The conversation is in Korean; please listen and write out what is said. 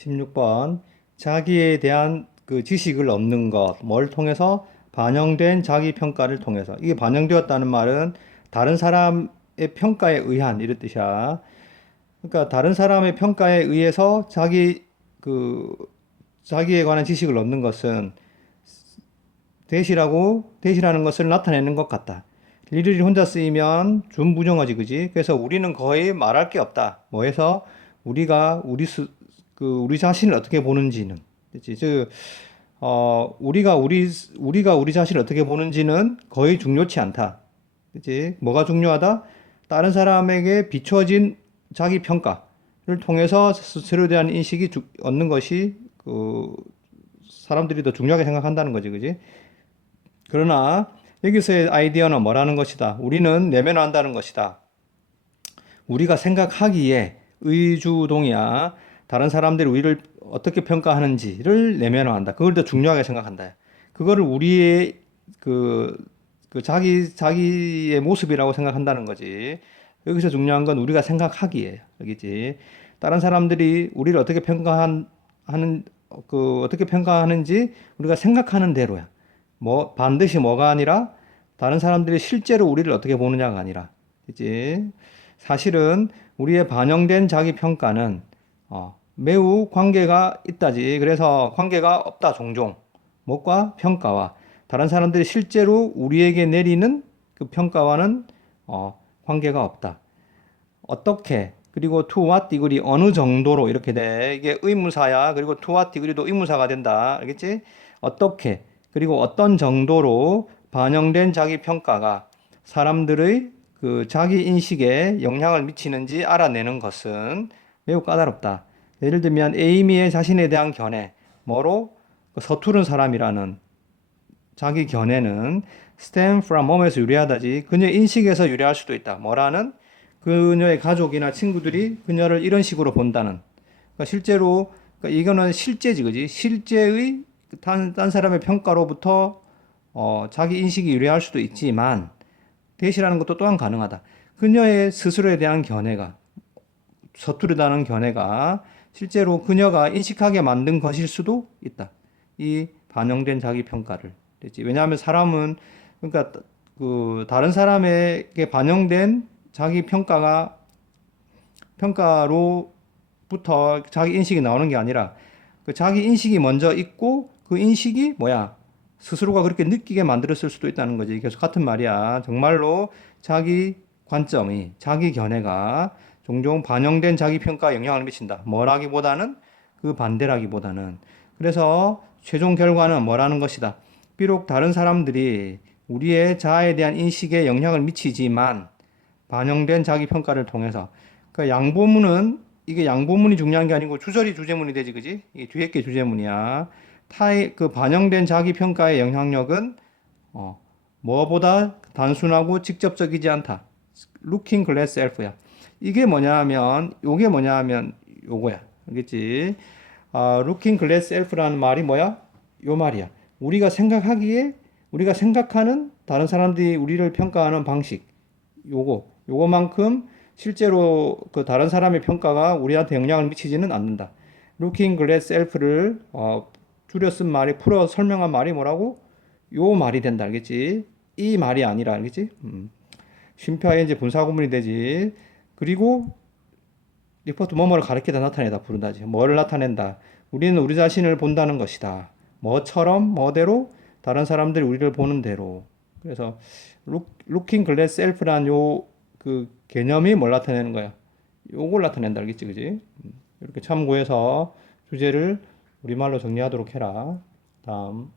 16번. 자기에 대한 그 지식을 얻는 것, 뭘 통해서? 반영된 자기 평가를 통해서. 이게 반영되었다는 말은 다른 사람의 평가에 의한 이런 뜻이야. 그러니까 다른 사람의 평가에 의해서 자기에 관한 지식을 얻는 것은 대시라는 것을 나타내는 것 같다. 일일이 혼자 쓰이면 준부정어지, 그지? 그래서 우리는 거의 말할 게 없다. 뭐해서 우리가 우리 자신을 어떻게 보는지는, 그치? 우리가 우리 자신을 어떻게 보는지는 거의 중요치 않다. 그치? 뭐가 중요하다? 다른 사람에게 비춰진 자기 평가를 통해서 스스로에 대한 인식이 얻는 것이 사람들이 더 중요하게 생각한다는 거지, 그지? 그러나 여기서의 아이디어는 뭐라는 것이다. 우리는 내면화한다는 것이다. 우리가 생각하기에 의주동이야. 다른 사람들이 우리를 어떻게 평가하는지를 내면화한다. 그걸 더 중요하게 생각한다. 그거를 우리의 자기의 모습이라고 생각한다는 거지. 여기서 중요한 건 우리가 생각하기에, 여기지. 다른 사람들이 우리를 어떻게 평가하는지 우리가 생각하는 대로야. 반드시 뭐가 아니라 다른 사람들이 실제로 우리를 어떻게 보느냐가 아니라, 그지? 사실은 우리의 반영된 자기 평가는 매우 관계가 있다지. 그래서 관계가 없다, 종종. 뭐과? 평가와. 다른 사람들이 실제로 우리에게 내리는 그 평가와는 관계가 없다. 어떻게? 그리고 to what degree, 어느 정도로 이렇게 돼. 이게 의문사야. 그리고 to what degree도 의문사가 된다. 알겠지? 어떻게? 그리고 어떤 정도로 반영된 자기 평가가 사람들의 그 자기 인식에 영향을 미치는지 알아내는 것은 매우 까다롭다. 예를 들면 에이미의 자신에 대한 견해, 뭐로? 서투른 사람이라는 자기 견해는 stem from mom에서 유래하다지. 그녀의 인식에서 유래할 수도 있다. 뭐라는? 그녀의 가족이나 친구들이 그녀를 이런 식으로 본다는. 그러니까 실제로, 그러니까 이거는 실제지, 그지? 실제의 딴 사람의 평가로부터 자기 인식이 유래할 수도 있지만 대시라는 것도 또한 가능하다. 그녀의 스스로에 대한 견해가, 서투르다는 견해가 실제로 그녀가 인식하게 만든 것일 수도 있다. 이 반영된 자기 평가를. 됐지? 왜냐하면 사람은, 그러니까 다른 사람에게 반영된 자기 평가로부터 자기 인식이 나오는 게 아니라 그 자기 인식이 먼저 있고 그 인식이 뭐야? 스스로가 그렇게 느끼게 만들었을 수도 있다는 거지. 계속 같은 말이야. 정말로 자기 관점이, 자기 견해가 종종 반영된 자기 평가에 영향을 미친다. 뭐라기보다는 그 반대라기보다는. 그래서 최종 결과는 뭐라는 것이다. 비록 다른 사람들이 우리의 자아에 대한 인식에 영향을 미치지만 반영된 자기 평가를 통해서. 그러니까 이게 양보문이 중요한 게 아니고 주절이 주제문이 되지, 그지? 이게 뒤에 게 주제문이야. 그 반영된 자기 평가의 영향력은 뭐보다 단순하고 직접적이지 않다. Looking glass self야. 요게 뭐냐 하면 요거야. 알겠지? Looking glass self라는 말이 뭐야? 요 말이야. 우리가 생각하는 다른 사람들이 우리를 평가하는 방식. 요거만큼 실제로 그 다른 사람의 평가가 우리한테 영향을 미치지는 않는다. Looking glass self를 줄여 쓴 말이, 풀어 설명한 말이 뭐라고? 요 말이 된다. 알겠지? 이 말이 아니라. 알겠지? 쉼표 ing 분사구문이 되지. 그리고 리포트 뭐뭐를 가리키다 나타내다 부른다지. 뭐를 나타낸다. 우리는 우리 자신을 본다는 것이다. 뭐처럼, 뭐대로? 다른 사람들이 우리를 보는 대로. 그래서 looking glass self란 그 개념이 뭘 나타내는 거야? 요걸 나타낸다. 알겠지? 그지? 이렇게 참고해서 주제를 우리말로 정리하도록 해라. 다음.